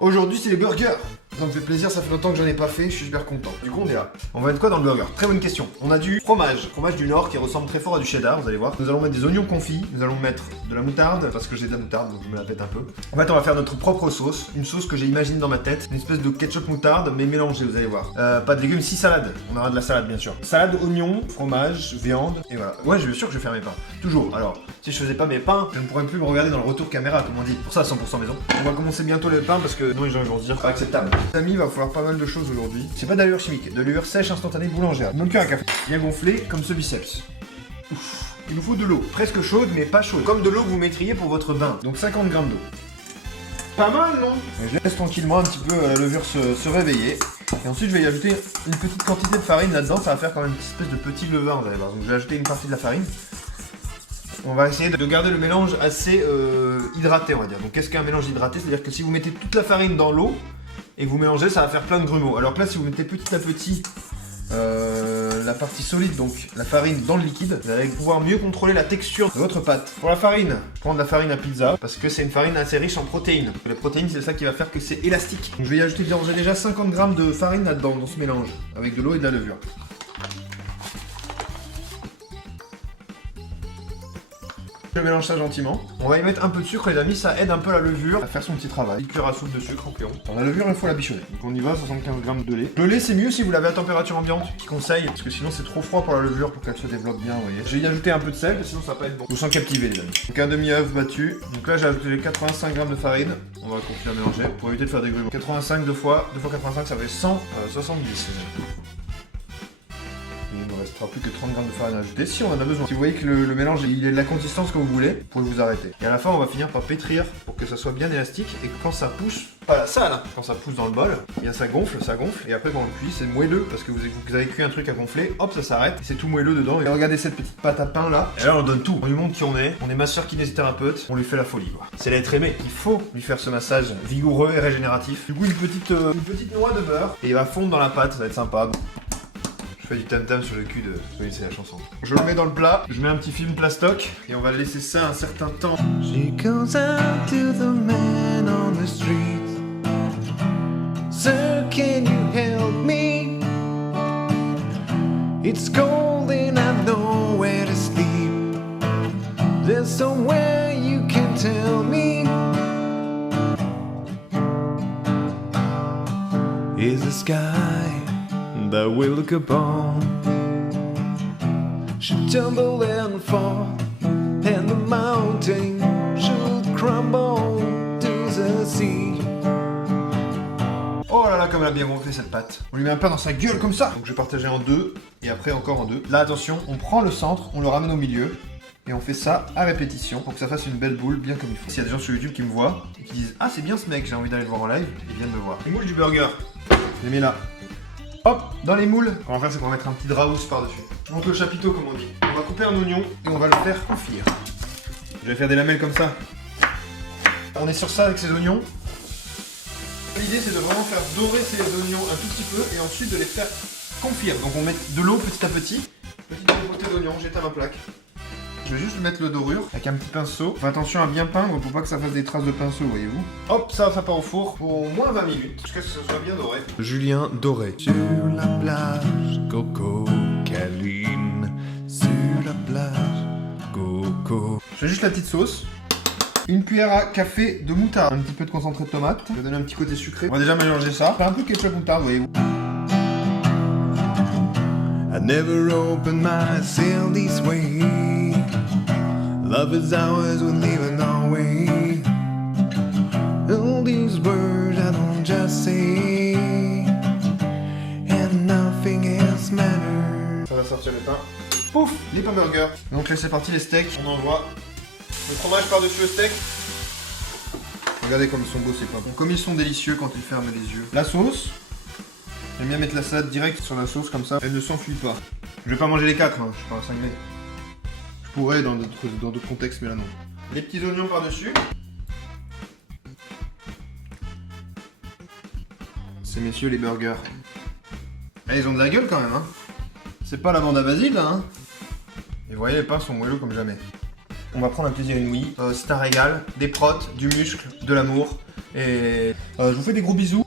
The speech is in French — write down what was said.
Aujourd'hui, c'est les burgers. Ça me fait plaisir, ça fait longtemps que j'en ai pas fait, je suis super content. Du coup, on est là. On va mettre quoi dans le burger? Très bonne question. On a du fromage du Nord qui ressemble très fort à du cheddar, vous allez voir. Nous allons mettre des oignons confits, nous allons mettre de la moutarde, parce que j'ai de la moutarde, donc je me la pète un peu. En fait, on va faire notre propre sauce, une sauce que j'ai imaginée dans ma tête, une espèce de ketchup moutarde, mais mélangée, vous allez voir. Pas de légumes, si salade. On aura de la salade, bien sûr. Salade, oignon, fromage, viande, et voilà. Ouais, je suis sûr que je vais faire mes pains. Toujours. Alors, si je faisais pas mes pains, je ne pourrais plus me regarder dans le retour caméra, comme on dit. Pour ça, 100% maison. On va commencer bientôt les pains, parce que non, les gens vont se dire pas acceptable. Les amis, il va falloir pas mal de choses aujourd'hui. C'est pas d'allure chimique, de l'allure sèche instantanée boulangère. Donc un café, bien gonflé comme ce biceps. Ouf. Il nous faut de l'eau, presque chaude mais pas chaude, comme de l'eau que vous mettriez pour votre bain. Donc 50 grammes d'eau. Pas mal, non? Je laisse tranquillement un petit peu la levure se réveiller. Et ensuite je vais y ajouter une petite quantité de farine là-dedans, ça va faire quand même une espèce de petit levain, vous allez voir. Donc je vais ajouter une partie de la farine. On va essayer de garder le mélange assez hydraté, on va dire. Donc qu'est-ce qu'un mélange hydraté? C'est-à-dire que si vous mettez toute la farine dans l'eau, et que vous mélangez, ça va faire plein de grumeaux. Alors que là, si vous mettez petit à petit la partie solide, donc la farine dans le liquide, vous allez pouvoir mieux contrôler la texture de votre pâte. Pour la farine, prendre la farine à pizza, parce que c'est une farine assez riche en protéines. Les protéines, c'est ça qui va faire que c'est élastique. Donc je vais y ajouter déjà 50 grammes de farine là-dedans, dans ce mélange, avec de l'eau et de la levure. Je mélange ça gentiment. On va y mettre un peu de sucre, les amis, ça aide un peu la levure à faire son petit travail. Une cuillère à soupe de sucre environ. Dans la levure, il faut la bichonner. Donc on y va, 75 grammes de lait. Le lait, c'est mieux si vous l'avez à température ambiante, je conseille, parce que sinon c'est trop froid pour la levure pour qu'elle se développe bien, vous voyez. Je vais y ajouter un peu de sel, sinon ça va pas être bon. Je vous sens captivé, les amis. Donc un demi-œuf battu. Donc là, j'ai ajouté 85 grammes de farine. On va continuer à mélanger pour éviter de faire des grumeaux. 85 2 fois 85, ça fait 170, les amis. Il ne restera plus que 30 grammes de farine à ajouter si on en a besoin. Si vous voyez que le mélange il est de la consistance que vous voulez, vous pouvez vous arrêter. Et à la fin, on va finir par pétrir pour que ça soit bien élastique et que quand ça pousse, pas la salle, hein, quand ça pousse dans le bol, eh bien ça gonfle, et après quand on le cuit, c'est moelleux parce que vous avez cuit un truc à gonfler, hop, ça s'arrête, c'est tout moelleux dedans. Et regardez cette petite pâte à pain là, et là on donne tout. On lui montre qui on est masseur kinésithérapeute, on lui fait la folie quoi. C'est l'être aimé, il faut lui faire ce massage vigoureux et régénératif. Du coup, une petite noix de beurre, et il va fondre dans la pâte, ça va être sympa. Je fais du tam-tam sur le cul de... Vous connaissez la chanson. Je le mets dans le plat, je mets un petit film plastoc et on va laisser ça un certain temps. She goes out to the man on the street. Sir, can you help me? It's cold and I know where to sleep. There's somewhere you can tell me. Is the sky that we look upon should tumble and fall, and the mountain should crumble to the sea. Oh là là, comme elle a bien gonflé cette pâte. On lui met un pain dans sa gueule comme ça. Donc je vais partager en deux et après encore en deux. Là attention, on prend le centre, on le ramène au milieu et on fait ça à répétition pour que ça fasse une belle boule bien comme il faut. S'il y a des gens sur YouTube qui me voient et qui disent ah c'est bien ce mec, j'ai envie d'aller le voir en live, ils viennent me voir. Les moules du burger, je les mets là. Hop, dans les moules. Ce qu'on va faire, c'est qu'on va mettre un petit draous par-dessus. Donc le chapiteau, comme on dit. On va couper un oignon et on va le faire confire. Je vais faire des lamelles comme ça. On est sur ça avec ces oignons. L'idée, c'est de vraiment faire dorer ces oignons un tout petit peu et ensuite de les faire confire. Donc on met de l'eau petit à petit. Petite beauté d'oignon, j'éteins ma plaque. Je vais juste mettre le dorure avec un petit pinceau. Faites attention à bien peindre pour pas que ça fasse des traces de pinceau, voyez-vous. Hop, ça part au four pour au moins 20 minutes, jusqu'à ce que ça soit bien doré. Julien doré. Sur la plage, Coco câline. Sur la plage, Coco. Je fais juste la petite sauce. Une cuillère à café de moutarde. Un petit peu de concentré de tomate. Ça va donner un petit côté sucré. On va déjà mélanger ça. Faire un peu de ketchup moutarde, voyez-vous. I never opened myself this way. Love is ours, we're living our way. All these words I don't just say, and nothing else matters. Ça va sortir les pains. Pouf, les pains burgers. Donc là c'est parti les steaks. On envoie le fromage par-dessus le steak. Regardez comme ils sont beaux ces pains. Comme ils sont délicieux quand ils ferment les yeux. La sauce. J'aime bien mettre la salade direct sur la sauce comme ça. Elle ne s'enfuit pas. Je vais pas manger les 4, hein. Je suis pas un cinglé. Je pourrais dans d'autres contextes, mais là non. Les petits oignons par-dessus. C'est messieurs les burgers. Eh, ils ont de la gueule quand même, hein. C'est pas la bande à Basile, là, hein. Et vous voyez, les pains sont moelleux comme jamais. On va prendre un plaisir inouï. C'est un régal. Des protes, du muscle, de l'amour. Et je vous fais des gros bisous.